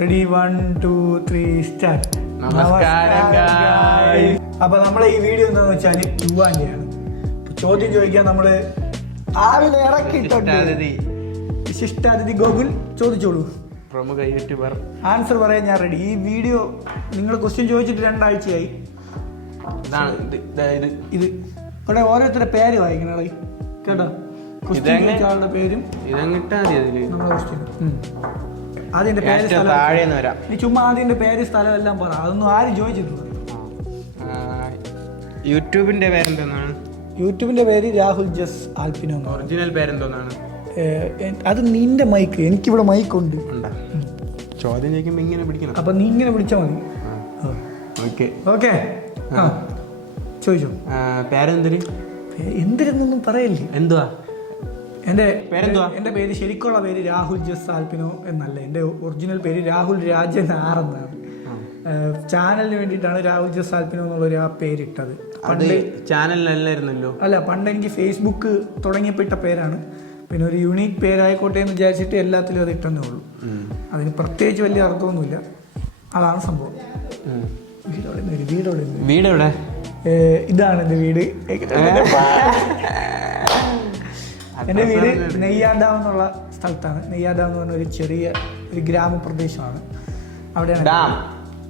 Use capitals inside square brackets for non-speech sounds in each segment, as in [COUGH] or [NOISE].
Ready one two three start നമസ്കാരം. അപ്പൊ നമ്മളെ ഈ വീഡിയോ എന്താന്ന് വെച്ചാൽ യുവാന്റെയാണ് ചോദ്യം ചോദിക്കാൻ നമ്മൾ ശിഷ്ടാതിഥി ഇറക്കിയിട്ടുണ്ട് ഗോകുൽ ചോദിച്ചോളൂ. പ്രമുഖ യൂട്യൂബർ ആൻസർ പറയാൻ ഞാൻ റെഡി ഈ വീഡിയോ നിങ്ങൾ ക്വസ്റ്റ്യൻ ചോദിച്ചിട്ട് രണ്ടാഴ്ചയായി. ഇതാണ് ഇത് ഇവിടെ ഓരോരുത്തരുടെ പേര് വായിക്കണേ കേട്ടോ? ക്വസ്റ്റ്യൻ ചോദിച്ച ആളുടെ പേരും ഇതങ്ങിട്ടാ മതി അതിൽ. നമ്മുടെ ക്വസ്റ്റ്യൻ ആദ്യം എന്റെ പേര് സ്ഥലം താഴേന്ന് വരാം. നീ ചുമ്മാ ആദ്യം പേര് സ്ഥലം എല്ലാം പറ. അതൊന്നും ആരും ആ, യൂട്യൂബിന്റെ പേരെന്തോന്നാണ്? യൂട്യൂബിന്റെ പേര് രാഹുൽ ജസ് ആൽപിനോ ഒറിജിനൽ പേരെന്തോന്നാണ്? അത് നിന്റെ മൈക്ക് എനിക്കിവിടെ മൈക്ക് ഉണ്ട്. ചോദ്യം ചോദിക്കുമ്പോ ഇങ്ങനെ പിടിക്കണം അപ്പൊ നീ ഇങ്ങനെ വിളിച്ചാൽ മതി. ഓക്കെ. ഓക്കെ. ചോദിച്ചോ. പേരെന്തൊരു എന്തിരുന്നൊന്നും പറയല്ലേ. എന്തുവാ? എന്റെ പേരെന്തുവാ? എന്റെ പേര് ശരിക്കുള്ള പേര് രാഹുൽ ജസ് ആൽപിനോ എന്നല്ല. എന്റെ ഒറിജിനൽ പേര് രാഹുൽ രാജൻ ആർ എന്നാണ്. ചാനലിന് വേണ്ടിയിട്ടാണ് രാഹുൽ ജസ് ആൽപിനോ എന്നുള്ളൊരു ആ പേരിട്ടത്. പണ്ട് ചാനലിനല്ലായിരുന്നല്ലോ അല്ല പണ്ട് എനിക്ക് ഫേസ്ബുക്ക് തുടങ്ങിയപ്പോൾ പേരാണ്. പിന്നെ ഒരു യുണീക്ക് പേരായിക്കോട്ടെ എന്ന് വിചാരിച്ചിട്ട് എല്ലാത്തിലും അത് ഇട്ടെന്നേ ഉള്ളൂ. അതിന് പ്രത്യേകിച്ച് വലിയ അർത്ഥമൊന്നുമില്ല. അതാണ് സംഭവം. വീടോടെ നിന്ന് വീടോടെ നിന്ന് വീട് എവിടെ ഇതാണ് എന്റെ വീട്. എന്റെ വീട് നെയ്യാദാവ് എന്നുള്ള സ്ഥലത്താണ്. നെയ്യാദാവ് എന്ന് പറഞ്ഞ ഒരു ചെറിയ ഒരു ഗ്രാമപ്രദേശമാണ്. അവിടെയാണ് ഡാം.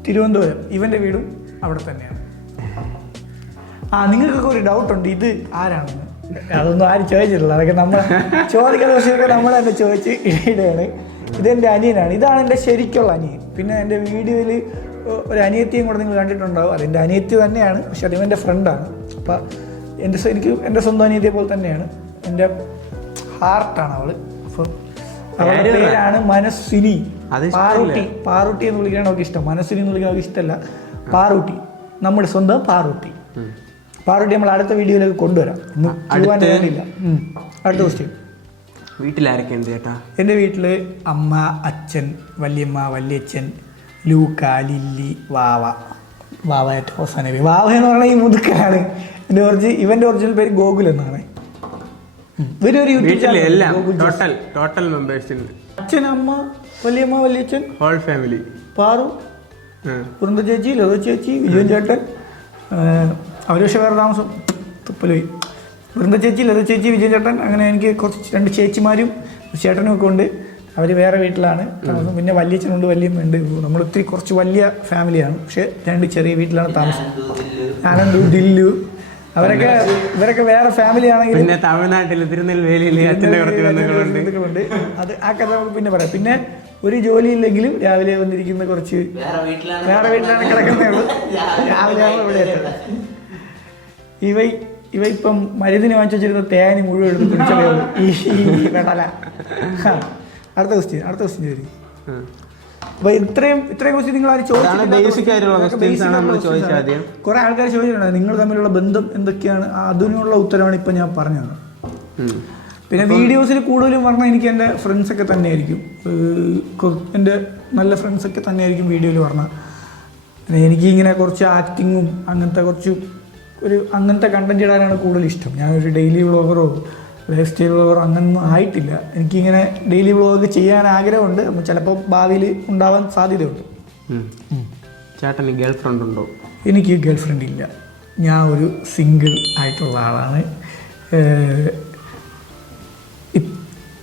തിരുവനന്തപുരം. ഇവന്റെ വീടും അവിടെ തന്നെയാണ്. ആ നിങ്ങൾക്കൊക്കെ ഒരു ഡൗട്ട് ഉണ്ട് ഇത് ആരാണെന്ന്? അതൊന്നും ആരും ചോദിച്ചിട്ടില്ല. അതൊക്കെ നമ്മൾ ചോദിക്കുന്ന വിഷയമൊക്കെ നമ്മൾ തന്നെ ചോദിച്ച് ഇടയാണ് ഇതെന്റെ അനിയനാണ്. ഇതാണ് എന്റെ ശരിക്കുള്ള അനിയൻ. പിന്നെ എന്റെ വീഡിയോയിൽ ഒരു അനിയത്തിയും കൂടെ നിങ്ങൾ കണ്ടിട്ടുണ്ടാവും. അതെന്റെ അനിയത്തി തന്നെയാണ്. പക്ഷെ എന്റെ ഫ്രണ്ടാണ് അപ്പം എന്റെ എനിക്ക് എന്റെ സ്വന്തം അനിയത്തിയെ പോലെ തന്നെയാണ്. എന്റെ ഹാർട്ടാണ് അവൾ. അപ്പം അവളുടെ. പേരാണ് മനസ്സിനി പാറുട്ടി. പാറുട്ടി എന്ന് വിളിക്കാൻ അവൾക്ക് ഇഷ്ടം. മനസ്സിനി എന്ന് വിളിക്കാൻ അവൾക്ക് ഇഷ്ടമല്ല. പാറൂട്ടി. നമ്മുടെ സ്വന്തം പാറൂട്ടി. പാറൂട്ടി നമ്മൾ അടുത്ത വീഡിയോയിലേക്ക് കൊണ്ടുവരാം. ഇല്ല അടുത്ത? ക്വസ്റ്റ്യൻ ചേട്ടാ? എന്റെ വീട്ടിൽ അമ്മ അച്ഛൻ വല്യമ്മ വല്യച്ഛൻ ലൂക്ക ലില്ലി വാവ. വാവ ഏറ്റവും അവസാനം. വാവ എന്ന് പറഞ്ഞാൽ ഈ മുതുക്കനാണ്. എന്റെ ഒറിജിൻ ഇവന്റെ ഒറിജിനൽ പേര് ഗോകുൽ എന്നാണ്. ഇവരൊരു യൂട്യൂബ് വീട്ടിലെ ചാനൽ എല്ലാം Gokul Jose. Total total members ഉണ്ട് അച്ഛൻ അമ്മ വല്യമ്മ വല്യച്ഛൻ ഹോൾ ഫാമിലി പാറു വൃന്ദ ചേച്ചി ലോക ചേച്ചി വിജയൻ ചേട്ടൻ അവർ പക്ഷെ വേറെ താമസം തുപ്പലോയി. വൃന്ദ ചേച്ചി ലത ചേച്ചി വിജയൻ ചേട്ടൻ അങ്ങനെ എനിക്ക് കുറച്ച് രണ്ട് ചേച്ചിമാരും ചേട്ടനും ഒക്കെ ഉണ്ട്. അവർ വേറെ വീട്ടിലാണ് താമസം. പിന്നെ വല്യച്ഛനുണ്ട് വല്യമ്മയുണ്ട് നമ്മൾ ഒത്തിരി കുറച്ച് വലിയ ഫാമിലിയാണ് പക്ഷേ രണ്ട് ചെറിയ വീട്ടിലാണ് താമസം. ആനന്ദു ദില്ലു അവരൊക്കെ ഇവരൊക്കെ വേറെ ഫാമിലി ആണെങ്കിൽ പിന്നെ തമിഴ്നാട്ടിൽ തിരുനെൽവേലിയിൽ അച്ഛന്റെ കുറച്ച് ബന്ധുക്കളുണ്ട് അത് ആ കഥ നമുക്ക് പിന്നെ പറയാം. പിന്നെ ഒരു ജോലി ഇല്ലെങ്കിലും രാവിലെ വന്നിരിക്കുന്ന കുറച്ച് വേറെ വീട്ടിലാണ് കിടക്കുന്നേ ഉള്ളൂ രാവിലെ ഇവിടെ ഇവ ഇവ ഇപ്പം മരുന്നിന് വാങ്ങിച്ചു വെച്ചിരുന്ന തേനി മുഴുവൻ എടുത്ത് കുടിച്ചതേ ഉള്ളൂ ഈ വെടല. അടുത്ത ക്വസ്റ്റ്യൻ അടുത്ത ക്വസ്റ്റ്യൻ വരും ഉം. അപ്പൊ ഇത്രയും ഇത്രയും ക്വസ്റ്റ്യൻ നിങ്ങൾ ആരും ആദ്യം. കുറെ ആൾക്കാർ ചോദിച്ചിട്ടുണ്ട് നിങ്ങൾ തമ്മിലുള്ള ബന്ധം എന്തൊക്കെയാണ്? അതിനുള്ള ഉത്തരവാണ് ഇപ്പൊ ഞാൻ പറഞ്ഞത്. പിന്നെ വീഡിയോസിൽ കൂടുതലും പറഞ്ഞാൽ എനിക്ക് എന്റെ ഫ്രണ്ട്സൊക്കെ തന്നെയായിരിക്കും. എന്റെ നല്ല ഫ്രണ്ട്സൊക്കെ തന്നെയായിരിക്കും വീഡിയോയിൽ പറഞ്ഞാൽ പിന്നെ എനിക്ക് ഇങ്ങനെ കുറച്ച് ആക്ടിങ്ങും അങ്ങനത്തെ കുറച്ച് ഒരു അങ്ങനത്തെ കണ്ടന്റ് ഇടാനാണ് കൂടുതൽ ഇഷ്ടം. ഞാനൊരു ഡെയിലി വ്ളോഗറോ ലൈഫ് സ്റ്റൈൽ അങ്ങനൊന്നും ആയിട്ടില്ല. എനിക്കിങ്ങനെ ഡെയിലി വ്ളോഗ് ചെയ്യാൻ ആഗ്രഹമുണ്ട്. ചിലപ്പോൾ ഭാവിയിൽ ഉണ്ടാവാൻ സാധ്യതയുണ്ട്. ചേട്ടന് ഗേൾ ഫ്രണ്ട് ഉണ്ടോ? എനിക്ക് ഗേൾ ഫ്രണ്ട് ഇല്ല. ഞാൻ ഒരു സിംഗിൾ ആയിട്ടുള്ള ആളാണ്.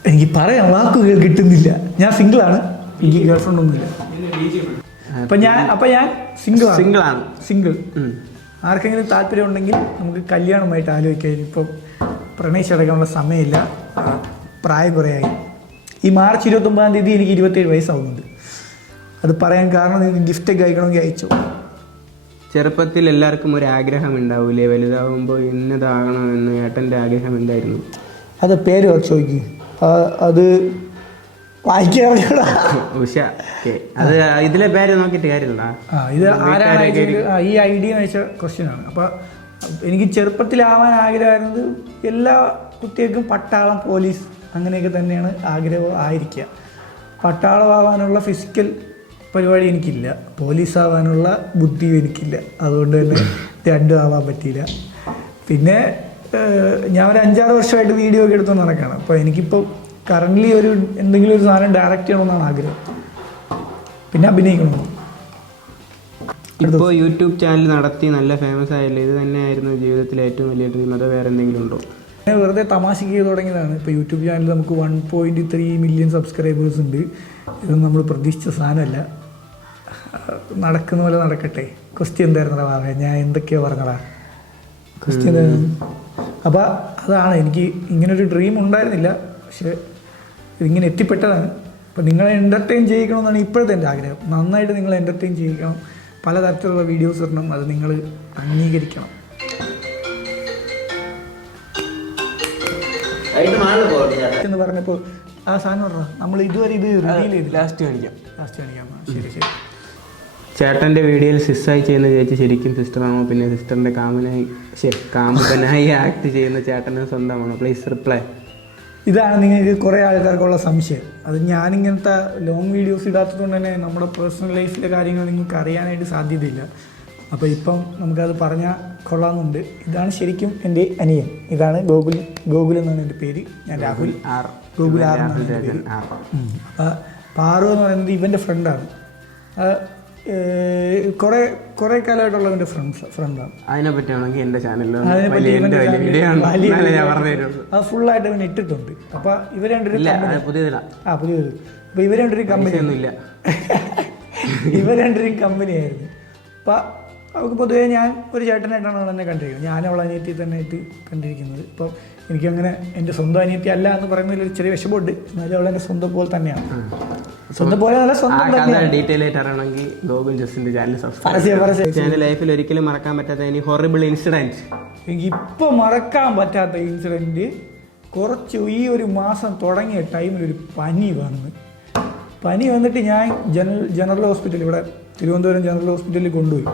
എനിക്ക് പറയാൻ വാക്കുകൾ കിട്ടുന്നില്ല. ഞാൻ സിംഗിളാണ് എനിക്ക് ഗേൾ ഫ്രണ്ട് ഒന്നുമില്ല. അപ്പൊ ഞാൻ അപ്പൊ ഞാൻ സിംഗിൾ സിംഗിൾ ആണ്. സിംഗിൾ ആർക്കെങ്കിലും താല്പര്യം ഉണ്ടെങ്കിൽ നമുക്ക് കല്യാണമായിട്ട് ആലോചിക്കാം. ഇപ്പം പ്രണയിച്ചടക്കാനുള്ള സമയമില്ല. പ്രായം കുറേയായി. ഈ മാർച്ച് ഇരുപത്തൊമ്പതാം തീയതി എനിക്ക് ഇരുപത്തേഴ് വയസ്സാവുന്നുണ്ട്. അത് പറയാൻ കാരണം നിങ്ങൾക്ക് ഗിഫ്റ്റൊക്കെ അയക്കണമെങ്കിൽ അയച്ചു? ചെറുപ്പത്തിൽ എല്ലാവർക്കും ഒരു ആഗ്രഹം ഉണ്ടാവൂലേ വലുതാവുമ്പോൾ ഇന്നതാകണമെന്ന് ഏട്ടന്റെ ആഗ്രഹം എന്തായിരുന്നു? അത് പേര് ചോദിക്കും. അത് വായിക്കാറില്ല ഉഷ അത് ഇതിലെ പേര് നോക്കിയിട്ട് കാര്യമില്ല ഇത് ആരാണ് ഈ ഐ ഡി അയച്ച ക്വസ്റ്റ്യൻ ആണ്. അപ്പോൾ എനിക്ക് ചെറുപ്പത്തിലാവാൻ ആഗ്രഹമായിരുന്നത് എല്ലാ കുട്ടികൾക്കും പട്ടാളം പോലീസ് അങ്ങനെയൊക്കെ തന്നെയാണ് ആഗ്രഹം ആയിരിക്കുക. പട്ടാളമാവാനുള്ള ഫിസിക്കൽ പരിപാടി എനിക്കില്ല. പോലീസ് ആവാനുള്ള ബുദ്ധിയും എനിക്കില്ല. അതുകൊണ്ട് തന്നെ രണ്ടും ആവാൻ പറ്റിയില്ല. പിന്നെ ഞാൻ ഒരു അഞ്ചാറ് വർഷമായിട്ട് വീഡിയോ ഒക്കെ എടുത്ത് നടക്കുകയാണ്. അപ്പോൾ എനിക്കിപ്പോൾ കറന്റ്ലി ഒരു എന്തെങ്കിലും ഒരു സാധനം ഡയറക്റ്റ് ചെയ്യണമെന്നാണ് ആഗ്രഹം. പിന്നെ അഭിനയിക്കണം? ഇപ്പോൾ യൂട്യൂബ് ചാനൽ നടത്തി നല്ല ഫേമസ് ആയല്ലേ. ഇത് തന്നെയായിരുന്നു ജീവിതത്തിൽ ഏറ്റവും വലിയ ഡ്രീം അതോ വേറെ എന്തെങ്കിലും ഉണ്ടോ? ഞാൻ വെറുതെ തമാശക്ക് ചെയ്ത് തുടങ്ങിയതാണ്. ഇപ്പോൾ യൂട്യൂബ് ചാനൽ നമുക്ക് one point three million subscribers ഉണ്ട്. ഇതൊന്നും നമ്മൾ പ്രതീക്ഷിച്ച സാധനമല്ല. നടക്കുന്ന പോലെ നടക്കട്ടെ. ക്വസ്റ്റ്യൻ എന്തായിരുന്നടാ പറയാം ഞാൻ എന്തൊക്കെയാ പറഞ്ഞടാ. ക്വസ്റ്റ്യൻ അപ്പോൾ അതാണ്. എനിക്ക് ഇങ്ങനൊരു ഡ്രീം ഉണ്ടായിരുന്നില്ല. പക്ഷേ ഇതിങ്ങനെ എത്തിപ്പെട്ടതാണ്. അപ്പോൾ നിങ്ങളെ എന്റർടൈൻ ചെയ്യിക്കണമെന്നാണ് ഇപ്പോഴത്തെ എന്റെ ആഗ്രഹം. നന്നായിട്ട് നിങ്ങളെ എന്റർടൈൻ ചെയ്യിക്കണം. പലതരത്തിലുള്ള വീഡിയോസ് വരണം അത് നിങ്ങൾ അംഗീകരിക്കണം. എന്ന് പറഞ്ഞപ്പോൾ ആ സാധനം പറഞ്ഞ നമ്മൾ ഇതുവരെ ഇത് റിവീൽ ലാസ്റ്റ് കാണിക്കാം. ലാസ്റ്റ് കാണിക്കാം. ശരി ശരി. ചേട്ടന്റെ വീഡിയോയിൽ സിസ്സായി ചെയ്യുന്ന ചേച്ചി ശരിക്കും സിസ്റ്ററാണോ? പിന്നെ സിസ്റ്ററിന്റെ കാമനായി ശരി കാമുകനായി ആക്ട് ചെയ്യുന്ന ചേട്ടന് സ്വന്തമാണോ? പ്ലീസ് റിപ്ലൈ ഇതാണ് നിങ്ങൾക്ക് കുറേ ആൾക്കാർക്കുള്ള സംശയം. അത് ഞാനിങ്ങനത്തെ ലോങ് വീഡിയോസ് ഇടാത്തതുകൊണ്ട് തന്നെ നമ്മുടെ പേഴ്സണൽ ലൈഫിലെ കാര്യങ്ങൾ നിങ്ങൾക്ക് അറിയാനായിട്ട് സാധ്യതയില്ല. അപ്പോൾ ഇപ്പം നമുക്കത് പറഞ്ഞാൽ കൊള്ളാമെന്നുണ്ട്. ഇതാണ് ശരിക്കും എന്റെ അനിയൻ. ഇതാണ് ഗോകുൽ ഗോകുൽ എന്നാണ് എന്റെ പേര്. ഞാൻ രാഹുൽ. ആർ. ഗോകുൽ ആർ എന്നാണ് എന്റെ പേര്. ആർ. അപ്പോൾ പാറു എന്ന് പറയുന്നത് ഇവന്റെ ഫ്രണ്ടാണ് കുറേ കുറേ കാലമായിട്ടുള്ള എന്റെ ഫ്രണ്ട്സ് ഫ്രണ്ടാണ് അതിനെ പറ്റിയാണെങ്കിൽ എന്റെ ചാനലിൽ അത് ഫുള്ളായിട്ട് അവൻ ഇട്ടിട്ടുണ്ട്. അപ്പോൾ ഇവർ രണ്ടൊരു ആ പുതിയതില്ല അപ്പോൾ ഇവർ രണ്ടൊരു കമ്പനി ഒന്നുമില്ല ഇവർ രണ്ടൊരു കമ്പനിയായിരുന്നു അപ്പോൾ അവർക്ക് പൊതുവേ ഞാൻ ഒരു ചേട്ടനായിട്ടാണ് അവളെന്നെ കണ്ടിരിക്കുന്നത്. ഞാൻ അവളെ അനിയത്തി തന്നെ ആയിട്ട് കണ്ടിരിക്കുന്നത്. ഇപ്പം എനിക്കങ്ങനെ എന്റെ സ്വന്തം അനിയത്തി അല്ല എന്ന് പറയുന്നതിൽ ഒരു ചെറിയ വിഷമമുണ്ട്. എന്നാലും അവൾ എന്റെ സ്വന്തം പോലെ തന്നെയാണ്. സ്വന്തം പോലെ നല്ല സ്വന്തം ഡീറ്റെയിൽ ആയിട്ട് അറിയണമെങ്കിൽ ഗോകുൽ ജസ്റ്റിന്റെ ചാനൽ സബ്സ്ക്രൈബ് എന്റെ ലൈഫിൽ ഒരിക്കലും മറക്കാൻ പറ്റാത്ത ഇനി ഹൊറിബിൾ ഇൻസിഡന്റ് എനിക്ക് ഇപ്പോൾ മറക്കാൻ പറ്റാത്ത ഇൻസിഡന്റ് കുറച്ച് ഈ ഒരു മാസം തുടങ്ങിയ ടൈമിൽ ഒരു പനി വന്ന്. പനി വന്നിട്ട് ഞാൻ ജനറൽ ജനറൽ ഹോസ്പിറ്റൽ ഇവിടെ തിരുവനന്തപുരം ജനറൽ ഹോസ്പിറ്റലിൽ കൊണ്ടുപോയി.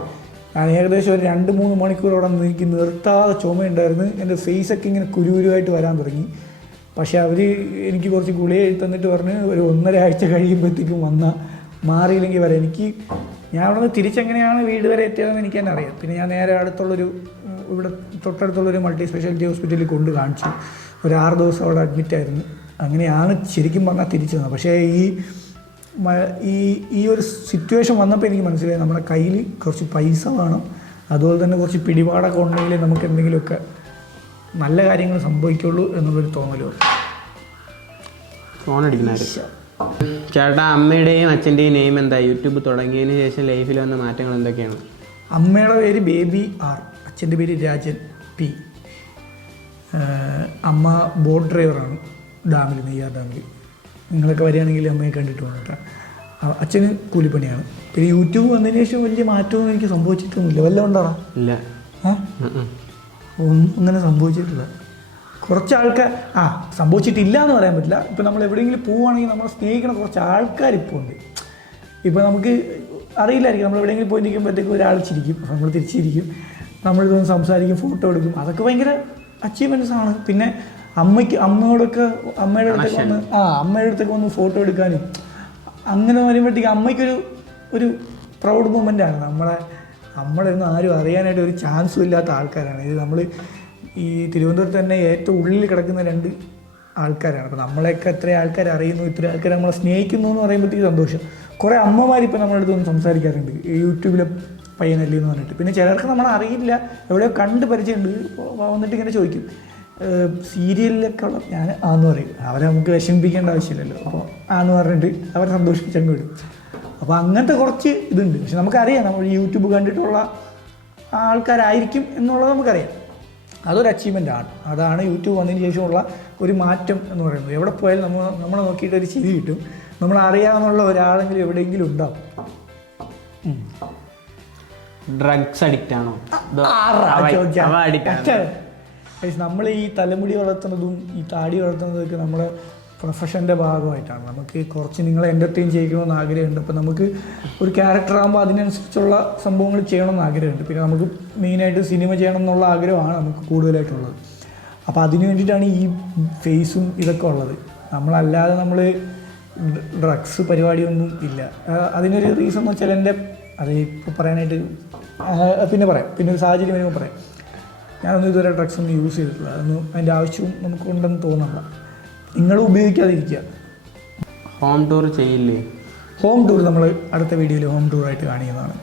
ഞാൻ ഏകദേശം ഒരു രണ്ട് മൂന്ന് മണിക്കൂർ അവിടെ എനിക്ക് നിർത്താതെ ചുമയുണ്ടായിരുന്നു. എന്റെ ഫേസൊക്കെ ഇങ്ങനെ കുരുകുരുവായിട്ട് വരാൻ തുടങ്ങി. പക്ഷേ അവർ എനിക്ക് കുറച്ച് ഗുളിക തന്നിട്ട് പറഞ്ഞ് ഒരു ഒന്നര ആഴ്ച കഴിയുമ്പോഴത്തേക്കും വന്ന മാറിയില്ലെങ്കിൽ വരാം. എനിക്ക് ഞാൻ അവിടെ നിന്ന് തിരിച്ചെങ്ങനെയാണ് വീട് വരെ എത്തിയതെന്ന് എനിക്ക് തന്നെ അറിയാം. പിന്നെ ഞാൻ നേരെ അടുത്തുള്ളൊരു ഇവിടെ തൊട്ടടുത്തുള്ളൊരു മൾട്ടി സ്പെഷ്യാലിറ്റി ഹോസ്പിറ്റലിൽ കൊണ്ട് കാണിച്ചു. ഒരു ആറ് ദിവസം അവിടെ അഡ്മിറ്റ് ആയിരുന്നു. അങ്ങനെയാണ് ശരിക്കും പറഞ്ഞാൽ തിരിച്ചു വന്നത്. പക്ഷേ ഈ ഈ ഈ ഒരു സിറ്റുവേഷൻ വന്നപ്പോൾ എനിക്ക് മനസ്സിലായി. നമ്മുടെ കയ്യിൽ കുറച്ച് പൈസ വേണം. അതുപോലെ തന്നെ കുറച്ച് പിടിപാടൊക്കെ ഉണ്ടെങ്കിൽ നമുക്ക് എന്തെങ്കിലുമൊക്കെ നല്ല കാര്യങ്ങൾ സംഭവിക്കുള്ളൂ എന്നുള്ളൊരു തോന്നൽ. ഫോൺ ചേട്ടാ അമ്മയുടെയും അച്ഛന്റെയും നെയിം എന്താ? യൂട്യൂബ് തുടങ്ങിയതിന് ശേഷം ലൈഫിൽ വന്ന മാറ്റങ്ങൾ എന്തൊക്കെയാണ്? അമ്മയുടെ പേര് ബേബി ആർ. അച്ഛന്റെ പേര് രാജൻ പി. അമ്മ ബോട്ട് ഡ്രൈവറാണ് ഡാമിൽ നെയ്യാർ ഡാമിൽ. നിങ്ങളൊക്കെ വരികയാണെങ്കിൽ അമ്മയെ കണ്ടിട്ട് വേണം കേട്ടോ അച്ഛന് കൂലിപ്പണിയാണ്. പിന്നെ യൂട്യൂബ് വന്നതിന് ശേഷം വലിയ മാറ്റമൊന്നും എനിക്ക് സംഭവിച്ചിട്ടൊന്നുമില്ല. വല്ല ഉണ്ടോടാ? ഇല്ല. ഒന്നും അങ്ങനെ സംഭവിച്ചിട്ടില്ല. കുറച്ച് ആൾക്കാർ ആ സംഭവിച്ചിട്ടില്ല എന്ന് പറയാൻ പറ്റില്ല. ഇപ്പം നമ്മൾ എവിടെയെങ്കിലും പോവുകയാണെങ്കിൽ നമ്മൾ സ്നേഹിക്കണ കുറച്ച് ആൾക്കാർ ഇപ്പോൾ ഉണ്ട് ഇപ്പോൾ നമുക്ക് അറിയില്ലായിരിക്കും. നമ്മൾ എവിടെയെങ്കിലും പോയി നിൽക്കുമ്പോഴത്തേക്കും ഒരാൾ ചിരിക്കും. നമ്മൾ തിരിച്ചിരിക്കും നമ്മളിതൊന്ന് സംസാരിക്കും ഫോട്ടോ എടുക്കും. അതൊക്കെ ഭയങ്കര അച്ചീവ്മെന്റ്സ് ആണ്. പിന്നെ അമ്മയ്ക്ക് അമ്മയോടൊക്കെ അമ്മയുടെ അടുത്തൊക്കെ വന്ന് ആ അമ്മയുടെ അടുത്തൊക്കെ വന്ന് ഫോട്ടോ എടുക്കാനും. അങ്ങനെ വരുമ്പോഴത്തേക്ക് അമ്മയ്ക്കൊരു ഒരു പ്രൗഡ് മൂമെന്റ് ആണ്. നമ്മളെ നമ്മളൊന്നും ആരും അറിയാനായിട്ട് ഒരു ചാൻസും ഇല്ലാത്ത ആൾക്കാരാണ്. ഇത് നമ്മൾ ഈ തിരുവനന്തപുരത്ത് തന്നെ ഏറ്റവും ഉള്ളിൽ കിടക്കുന്ന രണ്ട് ആൾക്കാരാണ്. അപ്പോൾ നമ്മളെയൊക്കെ എത്ര ആൾക്കാർ അറിയുന്നു ഇത്ര ആൾക്കാർ നമ്മളെ സ്നേഹിക്കുന്നു എന്ന് പറയുമ്പോഴത്തേക്ക് സന്തോഷം. കുറേ അമ്മമാരിപ്പോൾ നമ്മുടെ അടുത്ത് വന്ന് സംസാരിക്കാറുണ്ട്. യൂട്യൂബിലെ പയ്യനല്ലേ എന്ന് പറഞ്ഞിട്ട്. പിന്നെ ചിലർക്ക് നമ്മളെ അറിയില്ല. എവിടെയോ കണ്ട് പരിചയമുണ്ട്. വന്നിട്ട് ഇങ്ങനെ ചോദിക്കും. സീരിയലിലൊക്കെ ഉള്ള ഞാൻ ആന്ന് പറയും. അവരെ നമുക്ക് വിഷമിപ്പിക്കേണ്ട ആവശ്യമില്ലല്ലോ. അപ്പോൾ ആന്ന് പറഞ്ഞിട്ട് അവരെ സന്തോഷിപ്പിച്ചങ്ങ് വിടും. അപ്പോൾ അങ്ങനത്തെ കുറച്ച് ഇതുണ്ട്. പക്ഷെ നമുക്കറിയാം നമ്മൾ യൂട്യൂബ് കണ്ടിട്ടുള്ള ആൾക്കാരായിരിക്കും എന്നുള്ളത് നമുക്കറിയാം. അതൊരു അച്ചീവ്മെന്റ് ആണ്. അതാണ് യൂട്യൂബ് വന്നതിന് ശേഷമുള്ള ഒരു മാറ്റം എന്ന് പറയുന്നത്. എവിടെ പോയാലും നമ്മൾ നമ്മളെ നോക്കിയിട്ട് ഒരു ചിരി കിട്ടും. നമ്മൾ അറിയാവുന്ന ഒരാളെങ്കിലും എവിടെയെങ്കിലും ഉണ്ടാവും. ഡ്രഗ്സ് അഡിക്റ്റ് ആണോ? നമ്മൾ ഈ തലമുടി വളർത്തുന്നതും ഈ താടി വളർത്തുന്നതൊക്കെ നമ്മുടെ പ്രൊഫഷന്റെ ഭാഗമായിട്ടാണ്. നമുക്ക് കുറച്ച് നിങ്ങളെ എന്റർടൈൻ ചെയ്യിക്കണമെന്ന് ആഗ്രഹമുണ്ട്. അപ്പോൾ നമുക്ക് ഒരു ക്യാരക്ടർ ആകുമ്പോൾ അതിനനുസരിച്ചുള്ള സംഭവങ്ങൾ ചെയ്യണമെന്ന് ആഗ്രഹമുണ്ട്. പിന്നെ നമുക്ക് മെയിനായിട്ട് സിനിമ ചെയ്യണം എന്നുള്ള ആഗ്രഹമാണ് നമുക്ക് കൂടുതലായിട്ടുള്ളത്. അപ്പോൾ അതിനു വേണ്ടിയിട്ടാണ് ഈ ഫേസും ഇതൊക്കെ ഉള്ളത്. നമ്മളല്ലാതെ നമ്മൾ ഡ്രഗ്സ് പരിപാടിയൊന്നും ഇല്ല. അതിനൊരു റീസൺ എന്ന് വെച്ചാൽ എന്റെ അത് ഇപ്പോൾ പറയാനായിട്ട് പിന്നെ പറയാം. പിന്നെ ഒരു സാഹചര്യം വരുമ്പോൾ പറയാം. ഞാനൊന്നും ഇതുവരെ ഡ്രഗ്സ് ഒന്നും യൂസ് ചെയ്തിട്ടില്ല. അതൊന്നും അതിന്റെ ആവശ്യവും നമുക്കുണ്ടെന്ന് തോന്നണ്ട. നിങ്ങൾ ഉപയോഗിക്കാതിരിക്കുക. ഹോം ടൂർ ചെയ്യില്ലേ? ഹോം ടൂർ നമ്മൾ അടുത്ത വീഡിയോയിൽ ഹോം ടൂറായിട്ട് കാണിക്കുന്നതാണ്.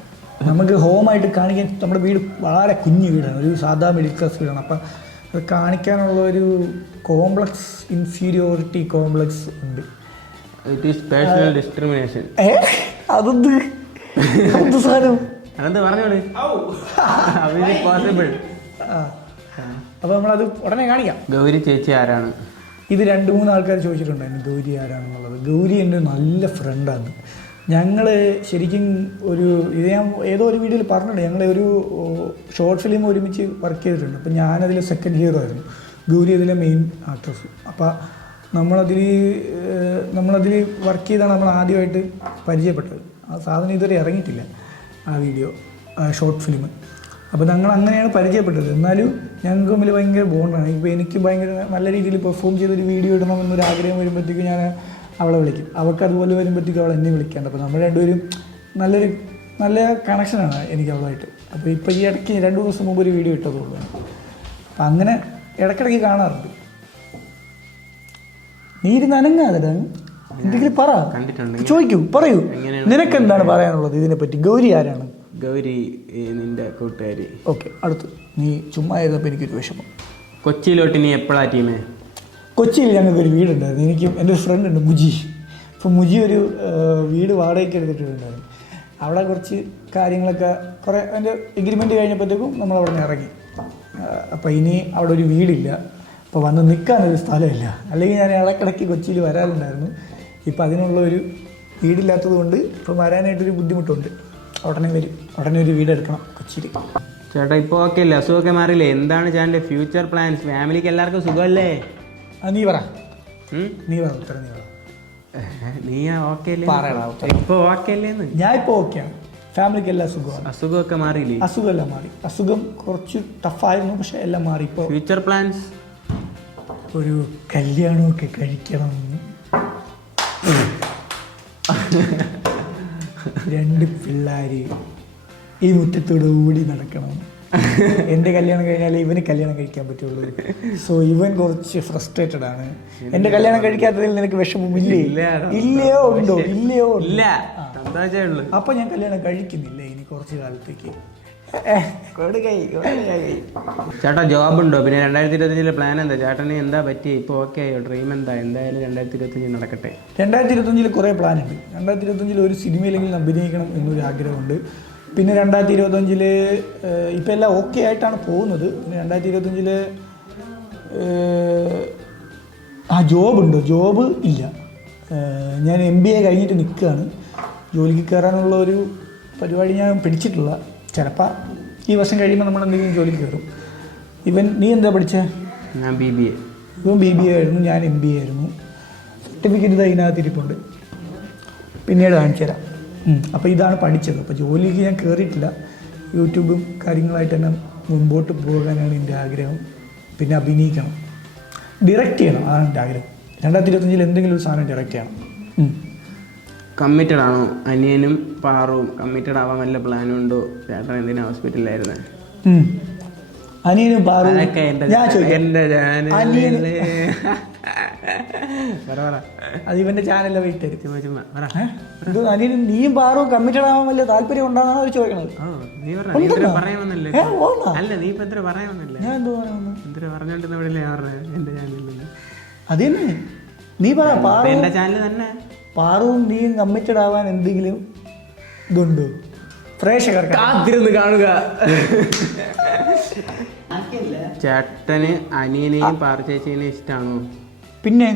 നമുക്ക് ഹോമായിട്ട് കാണിക്കാൻ നമ്മുടെ വീട് വളരെ കുഞ്ഞു വീടാണ്. ഒരു സാധാ മിഡിൽ ക്ലാസ് വീടാണ്. അപ്പം അത് കാണിക്കാനുള്ള ഒരു കോംപ്ലക്സ് ഇൻഫീരിയോറിറ്റി കോംപ്ലക്സ് ഉണ്ട്. ഇറ്റ് ഈസ് പേഴ്സണൽ ഡിസ്ക്രിമിനേഷൻ അതെന്ത്? എന്ത് സാധനം? അതെന്ത് പറഞ്ഞോളൂ? പോസിബിൾ [LAUGHS] അപ്പോൾ നമ്മളത് ഉടനെ കാണിക്കാം. ഗൗരി ചേച്ചി ആരാണ്? ഇത് രണ്ട് മൂന്ന് ആൾക്കാർ ചോദിച്ചിട്ടുണ്ടായിരുന്നു ഗൗരി ആരാണെന്നുള്ളത്. ഗൗരി എന്റെ നല്ല ഫ്രണ്ടാണ് ഞങ്ങൾ ശരിക്കും ഒരു ഇത് ഞാൻ ഏതോ ഒരു വീഡിയോയിൽ പറഞ്ഞിട്ടുണ്ട്. ഞങ്ങൾ ഒരു ഷോർട്ട് ഫിലിം ഒരുമിച്ച് വർക്ക് ചെയ്തിട്ടുണ്ട്. അപ്പം ഞാനതിൽ സെക്കൻഡ് ഹീറോ ആയിരുന്നു. ഗൗരി അതിലെ മെയിൻ ആക്ട്രസ് അപ്പോൾ നമ്മളതിൽ നമ്മളതിൽ വർക്ക് ചെയ്താണ് നമ്മൾ ആദ്യമായിട്ട് പരിചയപ്പെട്ടത്. ആ സാധനം ഇതുവരെ ഇറങ്ങിയിട്ടില്ല ആ വീഡിയോ ഷോർട്ട് ഫിലിം അപ്പോൾ ഞങ്ങൾ അങ്ങനെയാണ് പരിചയപ്പെട്ടത്. എന്നാലും ഞങ്ങൾക്ക് തമ്മിൽ ഭയങ്കര ബോണ്ടാണ് ഇപ്പോൾ എനിക്ക് ഭയങ്കര നല്ല രീതിയിൽ പെർഫോം ചെയ്തൊരു വീഡിയോ ഇടണം എന്നൊരു ആഗ്രഹം വരുമ്പോഴത്തേക്കും ഞാൻ അവളെ വിളിക്കും. അവൾക്ക് അതുപോലെ വരുമ്പോഴത്തേക്കും അവൾ എന്നെ വിളിക്കാണ്ട് അപ്പോൾ നമ്മൾ രണ്ടുപേരും നല്ലൊരു നല്ല കണക്ഷനാണ് എനിക്ക് അവളായിട്ട് അപ്പോൾ ഇപ്പോൾ ഈ ഇടയ്ക്ക് രണ്ട് ദിവസം മുമ്പ് ഒരു വീഡിയോ ഇട്ടതുള്ളൂ അപ്പം അങ്ങനെ ഇടയ്ക്കിടയ്ക്ക് കാണാറുണ്ട്. നീ ഇരുന്ന് അനങ്ങാതെ എന്തെങ്കിലും പറ. ചോദിക്കൂ പറയൂ. നിനക്ക് എന്താണ് പറയാനുള്ളത് ഇതിനെപ്പറ്റി? ഗൗരി ആരാണ്? ഗൗരി നിന്റെ കൂട്ടുകാരി. ഓക്കെ അടുത്ത്. നീ ചുമ്മാ ചെയ്തപ്പോൾ എനിക്കൊരു വിഷമം. കൊച്ചിയിലോട്ട് നീ എപ്പോഴാ ടീമേ? കൊച്ചിയിൽ ഞങ്ങൾക്ക് ഒരു വീടുണ്ടായിരുന്നു. എനിക്കും എന്റെ ഒരു ഫ്രണ്ട് ഉണ്ട് മുജി അപ്പോൾ മുജി ഒരു വീട് വാടകയ്ക്ക് എടുത്തിട്ടുണ്ടായിരുന്നു. അവിടെ കുറച്ച് കാര്യങ്ങളൊക്കെ കുറേ അതിന്റെ എഗ്രിമെന്റ് കഴിഞ്ഞപ്പോഴത്തേക്കും നമ്മൾ അവിടെ നിന്ന് ഇറങ്ങി. അപ്പോൾ ഇനി അവിടെ ഒരു വീടില്ല. അപ്പോൾ വന്ന് നിൽക്കാനൊരു സ്ഥലമില്ല. അല്ലെങ്കിൽ ഞാൻ ഇളക്കിടയ്ക്ക് കൊച്ചിയിൽ വരാറുണ്ടായിരുന്നു. ഇപ്പം അതിനുള്ള ഒരു വീടില്ലാത്തത് കൊണ്ട് ഇപ്പം വരാനായിട്ടൊരു ബുദ്ധിമുട്ടുണ്ട്. ഉടനെ വരും. ഉടനെ ഒരു വീടെടുക്കണം കൊച്ചിയിൽ. ചേട്ടാ ഇപ്പോൾ ഓക്കെ അല്ലേ? അസുഖമൊക്കെ മാറിയില്ലേ എന്താണ് ചേട്ടന്റെ ഫ്യൂച്ചർ പ്ലാൻസ് ഫാമിലിക്ക് എല്ലാവർക്കും സുഖമല്ലേ? ആ നീ പറ. ഉം? നീ പറ ഉത്തരം നീ പറ. [LAUGHS] നീ ഓക്കെ അല്ലേ? പറയടാ ഇപ്പോൾ ഓക്കെ അല്ലേന്ന്? ഞാൻ ഇപ്പോൾ ഓക്കെയാണ് ഫാമിലിക്ക് എല്ലാം സുഖമാണ്. അസുഖമൊക്കെ മാറിയില്ലേ? അസുഖമെല്ലാം മാറി. അസുഖം കുറച്ച് ടഫായിരുന്നു പക്ഷെ എല്ലാം മാറി. ഇപ്പോൾ ഫ്യൂച്ചർ പ്ലാൻസ് ഒരു കല്യാണമൊക്കെ കഴിക്കണം [LAUGHS] രണ്ട് പിള്ളേര് ഈ മുറ്റത്തോട് ഓടി നടക്കണം. എന്റെ കല്യാണം കഴിഞ്ഞാൽ ഇവന് കല്യാണം കഴിക്കാൻ പറ്റുള്ളൂ. സോ ഇവൻ കുറച്ച് ഫ്രസ്ട്രേറ്റഡ് ആണ്. എന്റെ കല്യാണം കഴിക്കാത്തതിൽ നിനക്ക് വിഷമമില്ലേ. ഇല്ലയോ ഉണ്ടോ? ഇല്ലയോ? ഇല്ല അപ്പൊ ഞാൻ കല്യാണം കഴിക്കുന്നില്ല ഇനി കുറച്ച് കാലത്തേക്ക്. ചേട്ടാ ജോബ് ഉണ്ടോ പിന്നെ രണ്ടായിരത്തി ഇരുപത്തഞ്ചിലെ പ്ലാൻ എന്താ? ചേട്ടന് എന്താ പറ്റി ഇപ്പോൾ ഓക്കെ ആയോ? ഡ്രീം എന്താ? എന്തായാലും രണ്ടായിരത്തി ഇരുപത്തഞ്ചിൽ നടക്കട്ടെ. രണ്ടായിരത്തി ഇരുപത്തഞ്ചിൽ കുറേ പ്ലാൻ ഉണ്ട്. രണ്ടായിരത്തി ഇരുപത്തഞ്ചിൽ ഒരു സിനിമയിലെങ്കിലും അഭിനയിക്കണം എന്നൊരു ആഗ്രഹമുണ്ട് പിന്നെ രണ്ടായിരത്തി ഇരുപത്തഞ്ചിൽ ഇപ്പം എല്ലാം ഓക്കെ ആയിട്ടാണ് പോകുന്നത്. പിന്നെ രണ്ടായിരത്തി ഇരുപത്തഞ്ചിൽ ആ ജോബ് ഉണ്ടോ ജോബ് ഇല്ല. ഞാൻ എം ബി എ കഴിഞ്ഞിട്ട് നിൽക്കുകയാണ് ജോലിക്ക് കയറാനുള്ള ഒരു പരിപാടി ഞാൻ പിടിച്ചിട്ടില്ല. ചിലപ്പോൾ ഈ വർഷം കഴിയുമ്പോൾ നമ്മൾ എന്തെങ്കിലും ജോലിക്ക് കയറും. ഇവൻ നീ എന്താ പഠിച്ചത് ഞാൻ ബി ബി എ ഇവൻ ബി ബി എ ആയിരുന്നു ഞാൻ എം ബി എ ആയിരുന്നു. സർട്ടിഫിക്കറ്റ് അതിനകത്ത് ഇരിപ്പുണ്ട്. പിന്നീട് കാണിച്ചു തരാം. അപ്പോൾ ഇതാണ് പഠിച്ചത്. അപ്പോൾ ജോലിക്ക് ഞാൻ കയറിയിട്ടില്ല യൂട്യൂബും കാര്യങ്ങളായിട്ട് തന്നെ മുമ്പോട്ട് പോകാനാണ് എന്റെ ആഗ്രഹം. പിന്നെ അഭിനയിക്കണം. ഡിറക്റ്റ് ചെയ്യണം അതാണ് എന്റെ ആഗ്രഹം. രണ്ടായിരത്തി ഇരുപത്തഞ്ചിൽ എന്തെങ്കിലും ഒരു സാധനം ഡിറക്റ്റ് ചെയ്യണം. കമ്മിറ്റഡ് ആണോ? അനിയനും പാറും കമ്മിറ്റഡ് ആവാൻ വല്ല പ്ലാനും ഉണ്ടോ? ചേട്ടൻ എന്തിനാ ഹോസ്പിറ്റലിലായിരുന്നേ. അനിയനും പാറും ഞാൻ പറ അത് ചാനലിലെ വെയിറ്റ് ഇത് അനിയനും നീയും പാറും കമ്മിറ്റഡ് ആവാൻ വല്ല താല്പര്യം ഉണ്ടാകുന്ന അവർ ചോദിക്കണത്. ഞാൻ എന്തോ പറഞ്ഞോണ്ടിരുന്ന അത് തന്നെ. നീ പറ പാറു എന്റെ ചാനൽ തന്നെ. പാറുവും നീയും കമ്മിറ്റഡ് ആവാൻ എന്തെങ്കിലും ഇതുണ്ടോ. പ്രേക്ഷകർ കാത്തിരുന്ന് കാണുക. ചേട്ടന് അനിയനെയും പാറു ചേച്ചീനെയും ഇഷ്ടമാണോ പിന്നെ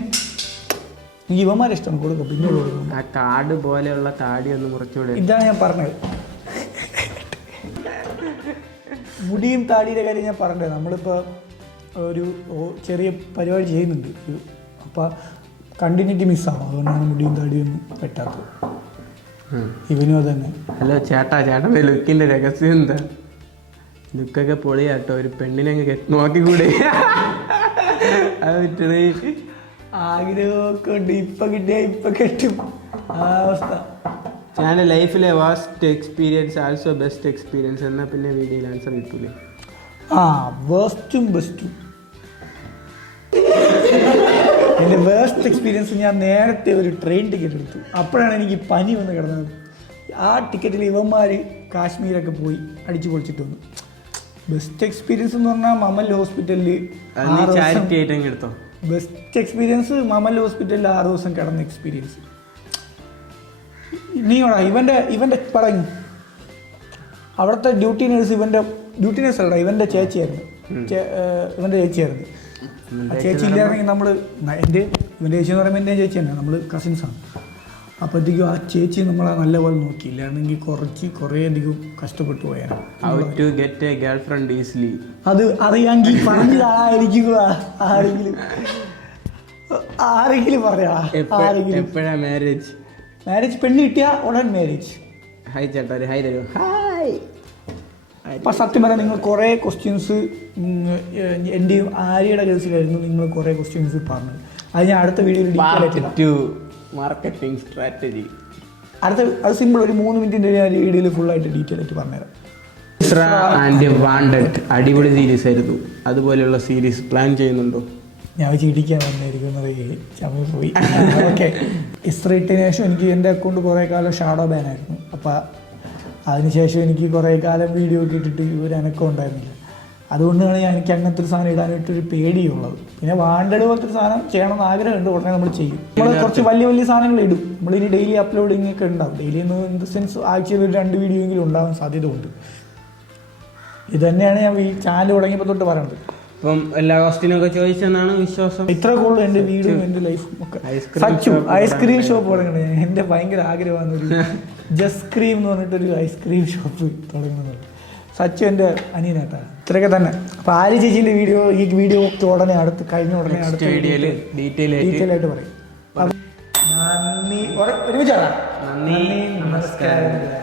ഈ യുവമാരെ ഇഷ്ടം കൊടുക്കും പിന്നെ കൊടുക്കും. ആ കാട് പോലെയുള്ള താടി ഒന്ന് കുറച്ചുകൂടെ ഇതാണ് ഞാൻ പറഞ്ഞത്. മുടിയും താടിയുടെ കാര്യം ഞാൻ പറഞ്ഞത്. നമ്മളിപ്പോൾ ഒരു ചെറിയ പരിപാടി ചെയ്യുന്നുണ്ട്. അപ്പോൾ കണ്ടിന്യൂറ്റി മിസ്സാവും അതുകൊണ്ടാണ് മുടിയും താടിയും പറ്റാത്തത്. ഇവനും അത് തന്നെ ഹലോ ചേട്ടാ ചേട്ടന്റെ ലുക്കിന്റെ രഹസ്യം എന്താ? ലുക്കൊക്കെ പൊളിയാട്ടോ. ഒരു പെണ്ണിനെ അങ്ങ് നോക്കി നോക്കിക്കൂടെ? അത് വിറ്റത് ആഗ്രഹമൊക്കെ ഉണ്ട് ഇപ്പൊ കിട്ടിയ ഇപ്പൊ കിട്ടും. ആ അവസ്ഥ. ഞാൻ ലൈഫിലെ worst experience also best experience എന്നാൽ പിന്നെ വീഡിയോയിൽ ആൻസർ കിട്ടൂലേ? ആ വേസ്റ്റും ബെസ്റ്റും വേസ്റ്റ് എക്സ്പീരിയൻസ് ഞാൻ നേരത്തെ ഒരു ട്രെയിൻ ടിക്കറ്റ് എടുത്തു. അപ്പോഴാണ് എനിക്ക് പനി വന്ന് കിടന്നത്. ആ ടിക്കറ്റിൽ ഇവന്മാർ കാശ്മീരൊക്കെ പോയി അടിച്ചു പൊളിച്ചിട്ട് വന്നു. ബെസ്റ്റ് എക്സ്പീരിയൻസ് എന്ന് പറഞ്ഞാൽ മമൽ ഹോസ്പിറ്റലിൽ എടുത്തോ? ബെസ്റ്റ് എക്സ്പീരിയൻസ് മമൽ ഹോസ്പിറ്റലിൽ ആറ് ദിവസം കിടന്ന എക്സ്പീരിയൻസ് നീയോടാ ഇവന്റെ ഇവന്റെ പറഞ്ഞു അവിടുത്തെ ഡ്യൂട്ടി നേഴ്സ് ഇവന്റെ ഡ്യൂട്ടി നേഴ്സ് അല്ലടാ ഇവന്റെ ചേച്ചിയായിരുന്നു. ഇവന്റെ ചേച്ചിയായിരുന്നു. ചേച്ചി ഇല്ലായിരുന്നെങ്കിൽ നമ്മൾ എന്റെ ഇവന്റെ ചേച്ചി എന്ന് പറയുമ്പോൾ എന്റെ ചേച്ചി തന്നെ നമ്മൾ കസിൻസാണ് അപ്പോഴത്തേക്കും ആ ചേച്ചി നമ്മളെ നല്ലപോലെ നോക്കിയില്ലായിരുന്നെങ്കിൽ കുറച്ച് കുറേ അധികം കഷ്ടപ്പെട്ടു പോയാണ് അത് അറിയാമെങ്കിൽ പറഞ്ഞതായിരിക്കുക ആരെങ്കിലും ആരെങ്കിലും പറയാ. ആരെങ്കിലും. എപ്പോഴാ മാരേജ് മാരേജ് പെണ്ണ് കിട്ടിയ ഉടൻ മാരേജ് ഹായ് ചേട്ടാ ഹായ് തരുമോ ഹായ് അപ്പം സത്യം പറയാം നിങ്ങൾ കുറേ ക്വസ്റ്റ്യൻസ് എന്റെയും ആര്യയുടെ കേസിലായിരുന്നു നിങ്ങൾ കുറേ ക്വസ്റ്റ്യൻസ് പറഞ്ഞത്. അത് ഞാൻ അടുത്ത വീഡിയോയിൽ മാർക്കറ്റിംഗ് സ്ട്രാറ്റജി അടുത്ത അത് സിമ്പിൾ ഒരു മൂന്ന് മിനിറ്റിന്റെ ഞാൻ വീഡിയോയിൽ ഫുള്ളായിട്ട് ഡീറ്റെയിൽ ആയിട്ട് പറഞ്ഞുതരാം. ഇസ്ര ആൻഡ് വാണ്ടഡ് അടിപൊളി സീരീസ് ആയിരുന്നു. അതുപോലെയുള്ള സീരീസ് പ്ലാൻ ചെയ്യുന്നുണ്ടോ? ഞാൻ ചിടിക്കാൻ വന്നിരിക്കുന്നത് ചമ്മി പോയി. ഓക്കെ. ഇസ്ര ഇട്ടതിന് ശേഷം എനിക്ക് എന്റെ അക്കൗണ്ട് കുറേ കാലം ഷാഡോ ബാൻ ആയിരുന്നു. അപ്പോൾ അതിനുശേഷം എനിക്ക് കുറേ കാലം വീഡിയോ ഒക്കെ ഇട്ടിട്ട് ഒരു അനക്കം ഉണ്ടായിരുന്നില്ല. അതുകൊണ്ടാണ് ഞാൻ എനിക്ക് അങ്ങനത്തെ ഒരു സാധനം ഇടാനായിട്ടൊരു പേടിയുള്ളത്. പിന്നെ വാണ്ടഡ് പോലത്തെ ഒരു സാധനം ചെയ്യണമെന്ന് ആഗ്രഹമുണ്ട് ഉടനെ നമ്മൾ ചെയ്യും. നമ്മൾ കുറച്ച് വലിയ വലിയ സാധനങ്ങൾ ഇടും. നമ്മൾ ഇനി ഡെയിലി അപ്ലോഡിങ് ഒക്കെ ഉണ്ടാവും. ഡെയിലി എന്ന് ഇൻ ദ സെൻസ് ആഴ്ചയിൽ ഒരു രണ്ട് വീഡിയോ എങ്കിലും ഉണ്ടാവാൻ സാധ്യത ഉണ്ട്. ഇത് തന്നെയാണ് ഞാൻ ഈ ചാനൽ തുടങ്ങിയപ്പോൾ തൊട്ട് പറയുന്നത് അപ്പം എല്ലാ ഒക്കെ ചോദിച്ചെന്നാണ് വിശ്വാസം. ഇത്ര കൂടുതൽ എന്റെ വീടും എന്റെ ലൈഫും ഒക്കെ. സച്ചു ഐസ്ക്രീം ഷോപ്പ് തുടങ്ങണേ. എന്റെ ഭയങ്കര ആഗ്രഹമാണ് ഒരു [LAUGHS] ജസ്റ്റ് ക്രീം എന്ന് പറഞ്ഞിട്ടൊരു ഐസ്ക്രീം ഷോപ്പ് തുടങ്ങുന്നത് സച്ചു എന്റെ അനിയനാട്ടാ. ഇത്രയൊക്കെ തന്നെ. അപ്പോൾ ആര്യ ചേച്ചിന്റെ വീഡിയോ ഈ വീഡിയോ ഉടനെ അടുത്ത് കഴിഞ്ഞ ഉടനെ അടുത്ത വീഡിയോയിൽ ഡീറ്റെയിൽ ആയിട്ട് ഡീറ്റെയിൽ ആയിട്ട് പറയും. നന്ദി. ഒരു- ഒരുമിച്ചാണ് നന്ദി, നമസ്കാരം.